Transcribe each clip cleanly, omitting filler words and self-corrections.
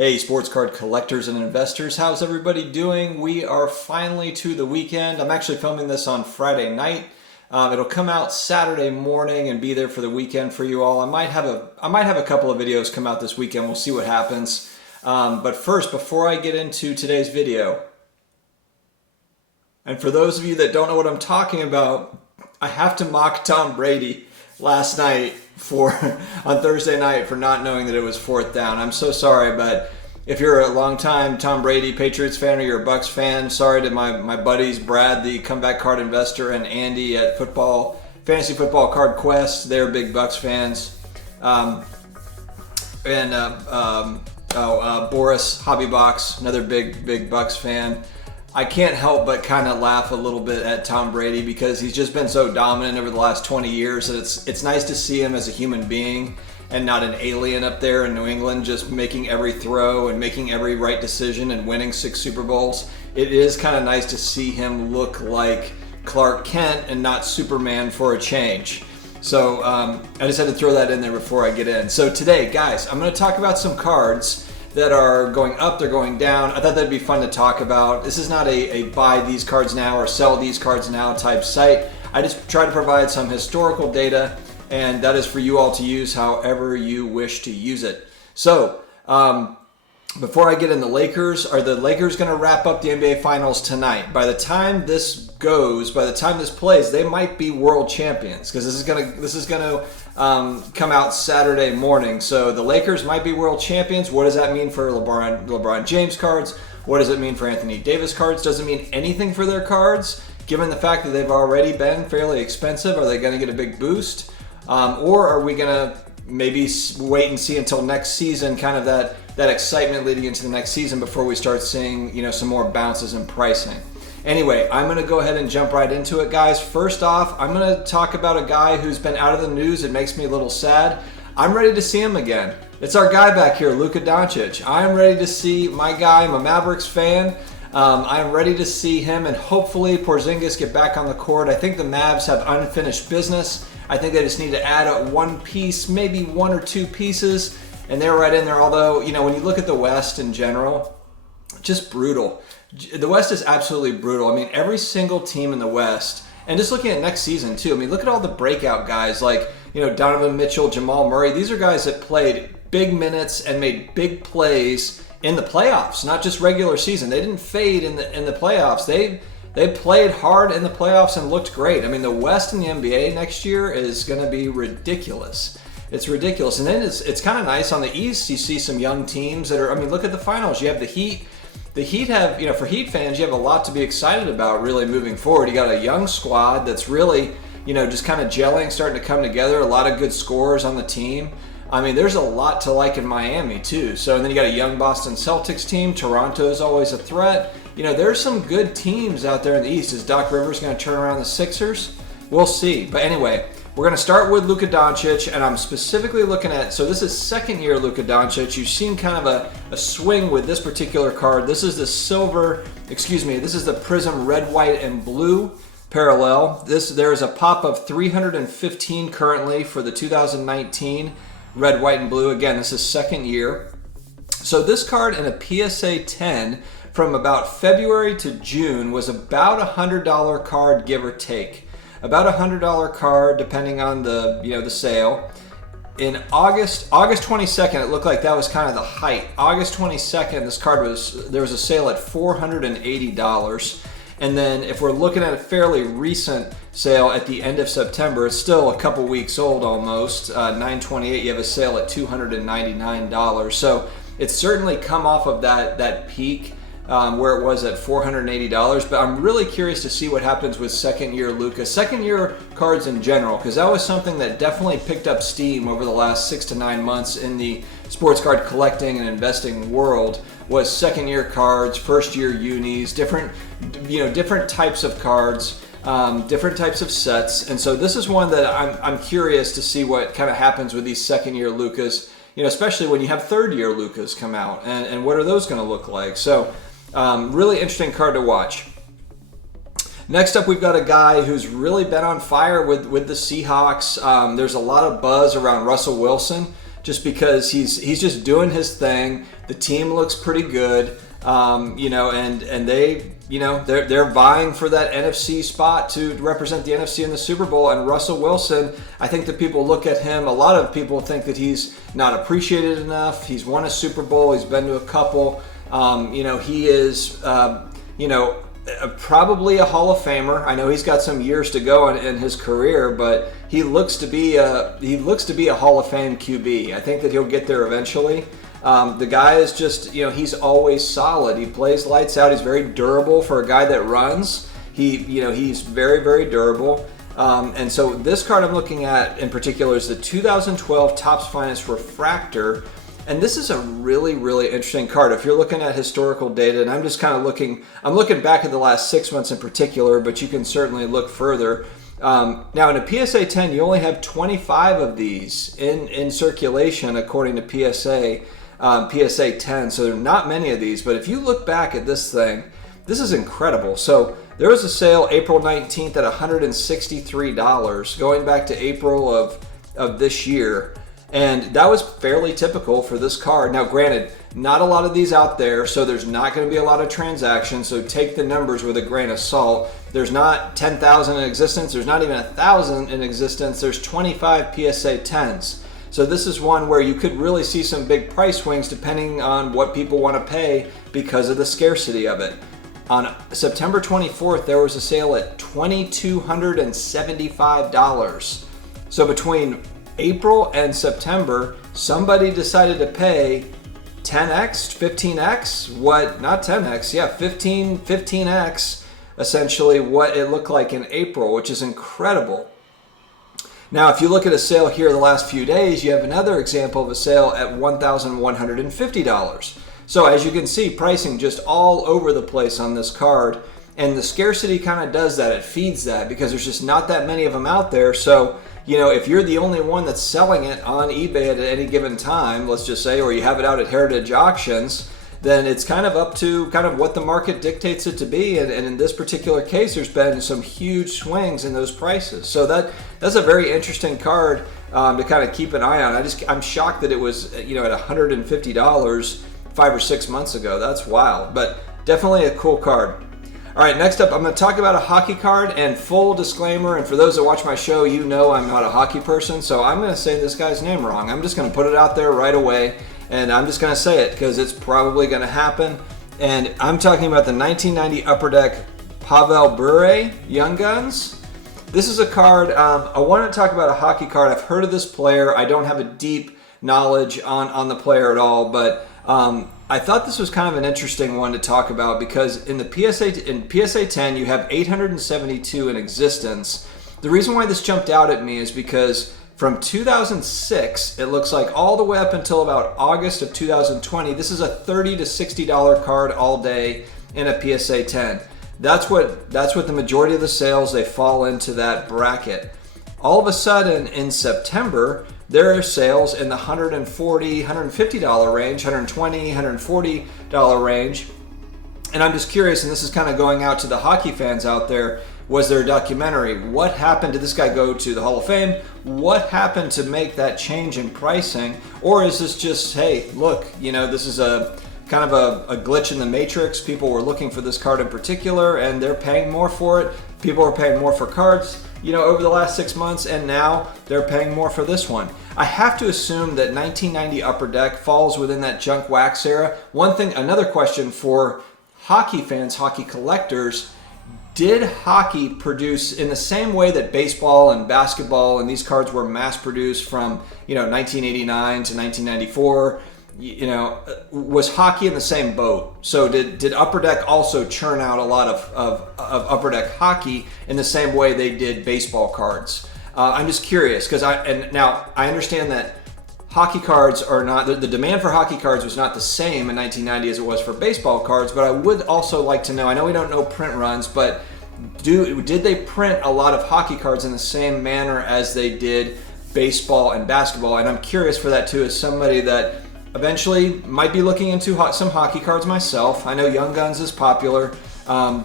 Hey, sports card collectors and investors, how's everybody doing? We are finally to the weekend. I'm actually filming this on Friday night. It'll come out Saturday morning and be there for the weekend for you all. I might have a couple of videos come out this weekend. We'll see what happens. But first, before I get into today's video, and for those of you that don't know what I'm talking about, I have to mock Tom Brady last night on Thursday night for not knowing that it was fourth down. I'm so sorry, but if you're a longtime Tom Brady Patriots fan or you're a Bucks fan, sorry to my buddies Brad, the comeback card investor, and Andy at Fantasy Football Card Quest. They're big Bucks fans. Boris Hobbybox, another big Bucks fan. I can't help but kind of laugh a little bit at Tom Brady because he's just been so dominant over the last 20 years that it's nice to see him as a human being and not an alien up there in New England just making every throw and making every right decision and winning 6 Super Bowls. It is kind of nice to see him look like Clark Kent and not Superman for a change. So I just had to throw that in there before I get in. So today, guys, I'm going to talk about some cards that are going up, they're going down. I thought that'd be fun to talk about. This is not a buy these cards now or sell these cards now type site. I just try to provide some historical data, and that is for you all to use however you wish to use it. So, before I get in, the Lakers, are the Lakers going to wrap up the NBA Finals tonight? By the time this plays, they might be world champions because this is going to come out Saturday morning. So the Lakers might be world champions. What does that mean for LeBron James cards? What does it mean for Anthony Davis cards? Doesn't mean anything for their cards, given the fact that they've already been fairly expensive. Are they going to get a big boost? Or are we going to maybe wait and see until next season, kind of that excitement leading into the next season before we start seeing, some more bounces in pricing? Anyway, I'm going to go ahead and jump right into it, guys. First off, I'm going to talk about a guy who's been out of the news. It makes me a little sad. I'm ready to see him again. It's our guy back here, Luka Doncic. I'm ready to see my guy. I'm a Mavericks fan. I'm ready to see him and hopefully Porzingis get back on the court. I think the Mavs have unfinished business. I think they just need to add one piece, maybe 1 or 2 pieces, and they're right in there. Although, when you look at the West in general, just brutal. The West is absolutely brutal. I mean, every single team in the West, and just looking at next season too, look at all the breakout guys like, Donovan Mitchell, Jamal Murray. These are guys that played big minutes and made big plays in the playoffs, not just regular season. They didn't fade in the playoffs. They played hard in the playoffs and looked great. The West in the NBA next year is going to be ridiculous. It's ridiculous. And then it's kind of nice on the East. You see some young teams that are, look at the finals. You have the Heat. The Heat have, for Heat fans, you have a lot to be excited about really moving forward. You got a young squad that's really, just kind of gelling, starting to come together. A lot of good scorers on the team. There's a lot to like in Miami too. So, and then you got a young Boston Celtics team. Toronto's always a threat. There's some good teams out there in the East. Is Doc Rivers going to turn around the Sixers? We'll see. But anyway, we're going to start with Luka Doncic, and I'm specifically looking at, so this is second year Luka Doncic. You've seen kind of a swing with this particular card. This is the this is the Prizm red, white, and blue parallel. There is a pop of 315 currently for the 2019 red, white, and blue. Again, this is second year. So this card in a PSA 10 from about February to June was about $100 card, give or take. About $100 card, depending on the sale. In August 22nd, it looked like that was kind of the height. August 22nd, this card there was a sale at $480. And then if we're looking at a fairly recent sale at the end of September, it's still a couple weeks old almost. 9/28, you have a sale at $299. So it's certainly come off of that peak where it was at $480. But I'm really curious to see what happens with second year Luka. Second year cards in general, because that was something that definitely picked up steam over the last 6 to 9 months in the sports card collecting and investing world, was second year cards, first year unis, different types of cards, different types of sets. And so this is one that I'm curious to see what kind of happens with these second year Lukas, especially when you have third year Lukas come out, and what are those going to look like. So really interesting card to watch. Next up, we've got a guy who's really been on fire with the Seahawks. There's a lot of buzz around Russell Wilson just because he's just doing his thing. The team looks pretty good, you know, and they, you know, they're vying for that NFC spot to represent the NFC in the Super Bowl. And Russell Wilson, I think that people look at him, a lot of people think that he's not appreciated enough. He's won a Super Bowl, he's been to a couple. You know, he is, you know, probably a Hall of Famer. I know he's got some years to go in his career, but he looks to be a Hall of Fame QB. I think that he'll get there eventually. The guy is just, you know, he's always solid. He plays lights out. He's very durable for a guy that runs. He's very, very durable. And so this card I'm looking at in particular is the 2012 Topps Finest Refractor. And this is a really, really interesting card. If you're looking at historical data, and I'm just kind of looking back at the last 6 months in particular, but you can certainly look further. Now in a PSA 10, you only have 25 of these in circulation according to PSA 10, so there are not many of these. But if you look back at this thing, this is incredible. So there was a sale April 19th at $163, going back to April of this year. And that was fairly typical for this card. Now, granted, not a lot of these out there, so there's not going to be a lot of transactions, so take the numbers with a grain of salt. There's not 10,000 in existence. There's not even 1,000 in existence. There's 25 PSA 10s. So this is one where you could really see some big price swings depending on what people want to pay because of the scarcity of it. On September 24th, there was a sale at $2,275. So between April and September, somebody decided to pay 10x, 15x, not 10x, 15x, essentially what it looked like in April, which is incredible. Now, if you look at a sale here the last few days, you have another example of a sale at $1,150. So as you can see, pricing just all over the place on this card, and the scarcity kind of does that. It feeds that because there's just not that many of them out there. So, you know, if you're the only one that's selling it on eBay at any given time, let's just say, or you have it out at Heritage Auctions, then it's kind of up to kind of what the market dictates it to be. And in this particular case, there's been some huge swings in those prices. So that's a very interesting card to kind of keep an eye on. I'm shocked that it was, you know, at $150 5 or 6 months ago. That's wild, but definitely a cool card. All right, next up, I'm going to talk about a hockey card, and full disclaimer, and for those that watch my show, you know I'm not a hockey person, so I'm going to say this guy's name wrong. I'm just going to put it out there right away, and I'm just going to say it because it's probably going to happen. And I'm talking about the 1990 Upper Deck Pavel Bure Young Guns. This is a card, I want to talk about a hockey card. I've heard of this player. I don't have a deep knowledge on the player at all, but I thought this was kind of an interesting one to talk about because in PSA 10 you have 872 in existence. The reason why this jumped out at me is because from 2006, it looks like all the way up until about August of 2020, this is a $30 to $60 card all day in a PSA 10. That's what the majority of the sales, they fall into that bracket. All of a sudden in September, there are sales in the $140, $150 range, $120, $140 range. And I'm just curious, and this is kind of going out to the hockey fans out there, was there a documentary? What happened? Did this guy go to the Hall of Fame? What happened to make that change in pricing? Or is this just, hey, look, you know, this is a kind of a glitch in the matrix. People were looking for this card in particular and they're paying more for it. People are paying more for cards, you know, over the last 6 months, and now they're paying more for this one. I have to assume that 1990 Upper Deck falls within that junk wax era. Another question for hockey fans, hockey collectors, did hockey produce in the same way that baseball and basketball and these cards were mass produced from, you know, 1989 to 1994? You know, was hockey in the same boat? So did Upper Deck also churn out a lot of Upper Deck hockey in the same way they did baseball cards? I'm just curious because now I understand that hockey cards are not, the demand for hockey cards was not the same in 1990 as it was for baseball cards, but I would also like to know, I know we don't know print runs, but did they print a lot of hockey cards in the same manner as they did baseball and basketball? And I'm curious for that too, as somebody that eventually might be looking into some hockey cards myself. I know Young Guns is popular, and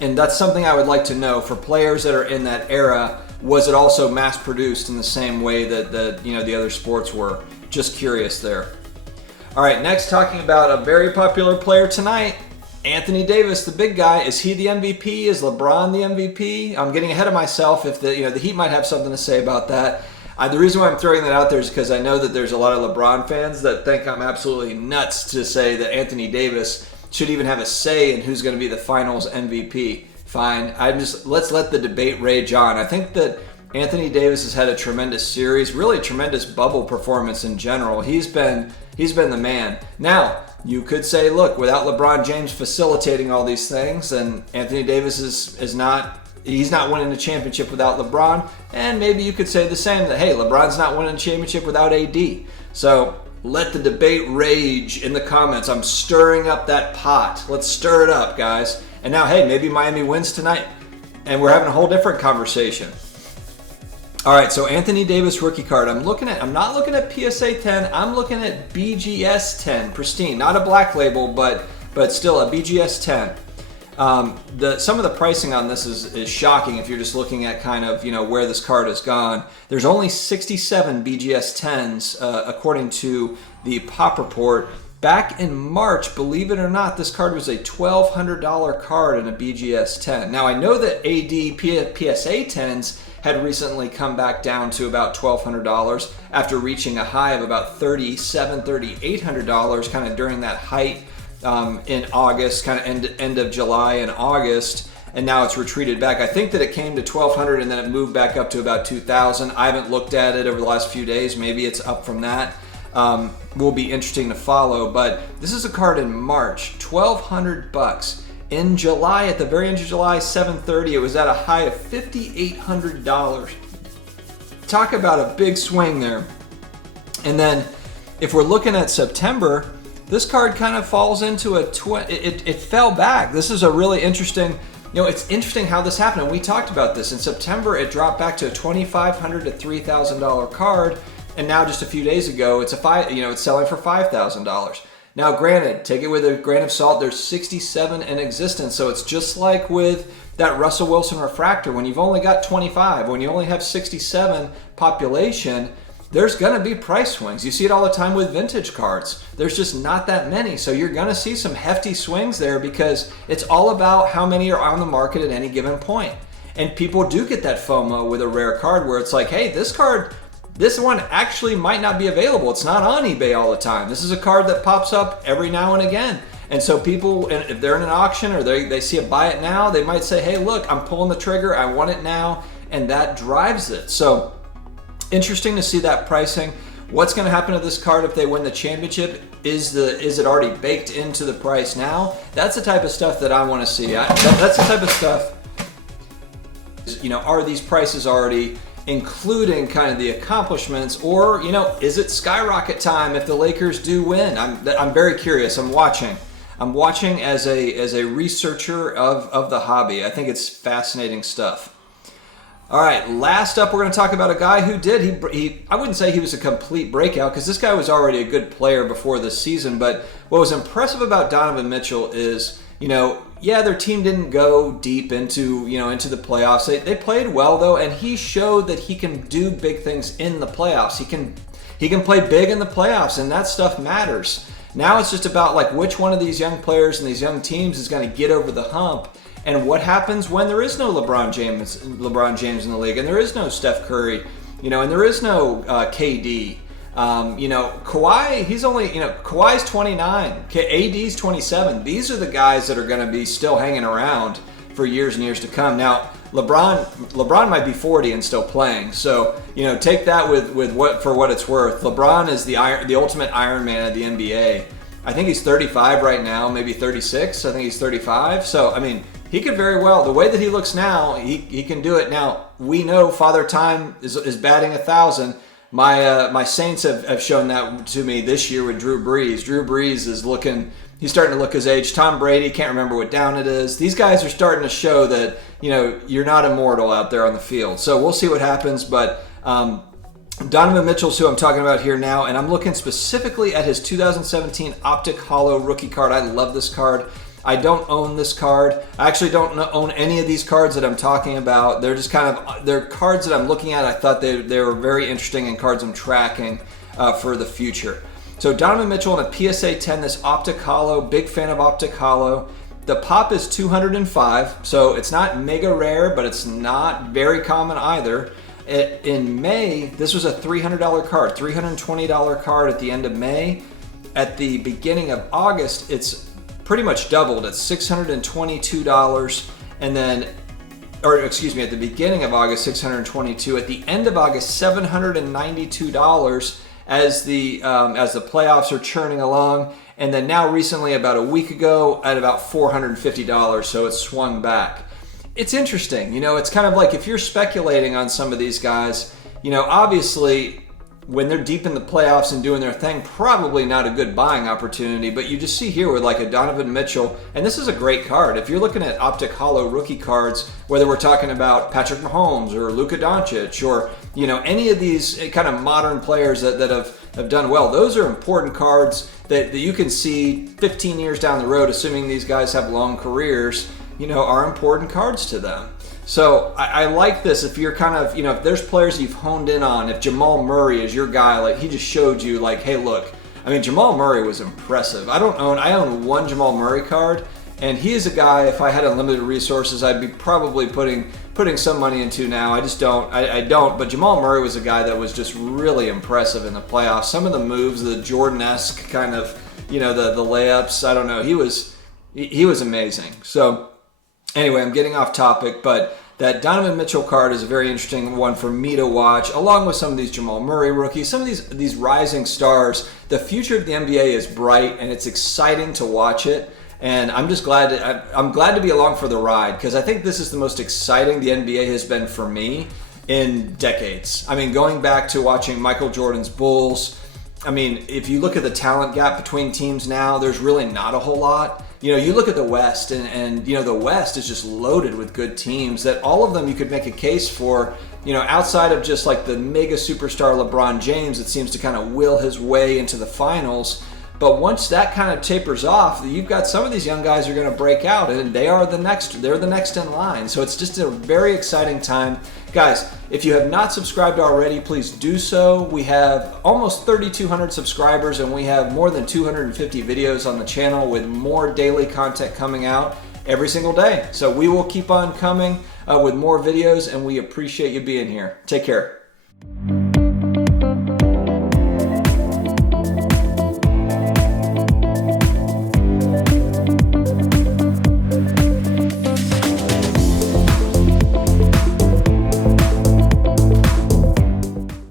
that's something I would like to know for players that are in that era. was it also mass produced in the same way that the other sports were? Just curious there. All right, next talking about a very popular player tonight, Anthony Davis, the big guy. Is he the MVP? Is LeBron the MVP? I'm getting ahead of myself. If the Heat might have something to say about that. The reason why I'm throwing that out there is because I know that there's a lot of LeBron fans that think I'm absolutely nuts to say that Anthony Davis should even have a say in who's going to be the Finals MVP. Fine, let's let the debate rage on. I think that Anthony Davis has had a tremendous series, really tremendous bubble performance in general. He's been the man. Now, you could say, look, without LeBron James facilitating all these things, then Anthony Davis is not winning the championship without LeBron. And maybe you could say the same, that, hey, LeBron's not winning the championship without AD. So let the debate rage in the comments. I'm stirring up that pot. Let's stir it up, guys. And now, hey, maybe Miami wins tonight, and we're having a whole different conversation. All right, so Anthony Davis rookie card. I'm not looking at PSA 10. I'm looking at BGS 10, pristine. Not a black label, but still a BGS 10. Some of the pricing on this is shocking if you're just looking at kind of where this card has gone. There's only 67 BGS 10s according to the Pop Report. Back in March, believe it or not, this card was a $1,200 card in a BGS 10. Now I know that AD PSA 10s had recently come back down to about $1,200 after reaching a high of about $3,700, $3,800 kind of during that height in August, kind of end of July and August, and now it's retreated back. I think that it came to $1,200 and then it moved back up to about $2,000. I haven't looked at it over the last few days. Maybe it's up from that. Will be interesting to follow, but this is a card in March, $1,200. In July, at the very end of July, 7/30, it was at a high of $5,800. Talk about a big swing there. And then if we're looking at September, this card kind of falls into it fell back. This is a really interesting, it's interesting how this happened. And we talked about this. In September, it dropped back to a $2,500 to $3,000 card. And now just a few days ago, it's selling for $5,000. Now, granted, take it with a grain of salt. There's 67 in existence, so it's just like with that Russell Wilson refractor. When you've only got 25, when you only have 67 population, there's going to be price swings. You see it all the time with vintage cards. There's just not that many, so you're going to see some hefty swings there because it's all about how many are on the market at any given point. And people do get that FOMO with a rare card where it's like, hey, this one actually might not be available. It's not on eBay all the time. This is a card that pops up every now and again. And so people, if they're in an auction or they see a buy it now, they might say, hey, look, I'm pulling the trigger. I want it now. And that drives it. So interesting to see that pricing. What's going to happen to this card if they win the championship? Is it already baked into the price now? That's the type of stuff that I want to see. That's the type of stuff, are these prices already including kind of the accomplishments, or is it skyrocket time if the Lakers do win? I'm very curious. I'm watching as a researcher of the hobby. I think it's fascinating stuff. All right, last up, we're going to talk about a guy who I wouldn't say he was a complete breakout because this guy was already a good player before this season, but what was impressive about Donovan Mitchell is, their team didn't go deep into the playoffs. They played well though, and he showed that he can do big things in the playoffs. He can play big in the playoffs, and that stuff matters. Now it's just about like which one of these young players and these young teams is going to get over the hump, and what happens when there is no LeBron James in the league, and there is no Steph Curry, and there is no KD. Kawhi, Kawhi's 29, AD's 27. These are the guys that are going to be still hanging around for years and years to come. Now, LeBron might be 40 and still playing. So, take that with what it's worth. LeBron is the ultimate Iron Man of the NBA. I think he's 35 right now, maybe 36. I think he's 35. So, he could very well, the way that he looks now, he can do it. Now, we know Father Time is batting 1,000. My Saints have shown that to me this year with Drew Brees. Drew Brees he's starting to look his age. Tom Brady, can't remember what down it is. These guys are starting to show that, you're not immortal out there on the field. So we'll see what happens, but Donovan Mitchell's who I'm talking about here now, and I'm looking specifically at his 2017 Optic Holo rookie card. I love this card. I don't own this card. I actually don't own any of these cards that I'm talking about. They're just kind of, they're cards that I'm looking at. I thought they were very interesting and cards I'm tracking for the future. So Donovan Mitchell in a PSA 10, this Optic Holo, big fan of Optic Holo. The pop is 205, so it's not mega rare, but it's not very common either. In May, this was a $300 card, $320 card at the end of May. At the beginning of August, it's pretty much doubled. It's $622, and then, or excuse me, at the beginning of August, $622. At the end of August, $792 as the playoffs are churning along. And then now recently, about a week ago, at about $450, so it's swung back. It's interesting, you know, it's kind of like if you're speculating on some of these guys, you know, obviously when they're deep in the playoffs and doing their thing, probably not a good buying opportunity, but you just see here with like a Donovan Mitchell, and this is a great card. If you're looking at Optic Holo rookie cards, whether we're talking about Patrick Mahomes or Luka Doncic or, you know, any of these kind of modern players that have done well, those are important cards that you can see 15 years down the road, assuming these guys have long careers, you know, are important cards to them. So I like this if you're kind of, you know, if there's players you've honed in on, if Jamal Murray is your guy, like he just showed you like, hey, look, I mean, Jamal Murray was impressive. I own one Jamal Murray card, and he is a guy, if I had unlimited resources, I'd be probably putting some money into now. I just don't, I don't, but Jamal Murray was a guy that was just really impressive in the playoffs. Some of the moves, the Jordan-esque kind of, you know, the layups, I don't know, he was amazing. So anyway, I'm getting off topic, but that Donovan Mitchell card is a very interesting one for me to watch, along with some of these Jamal Murray rookies, some of these rising stars. The future of the NBA is bright, and it's exciting to watch it. And I'm just glad I'm glad to be along for the ride, because I think this is the most exciting the NBA has been for me in decades. I mean, going back to watching Michael Jordan's Bulls, I mean, if you look at the talent gap between teams now, there's really not a whole lot. You know, you look at the West, and you know, the West is just loaded with good teams that all of them you could make a case for, you know, outside of just like the mega superstar LeBron James that seems to kind of will his way into the finals. But once that kind of tapers off, you've got some of these young guys who are going to break out, and they're the next in line. So it's just a very exciting time. Guys, if you have not subscribed already, please do so. We have almost 3,200 subscribers, and we have more than 250 videos on the channel with more daily content coming out every single day. So we will keep on coming with more videos, and we appreciate you being here. Take care.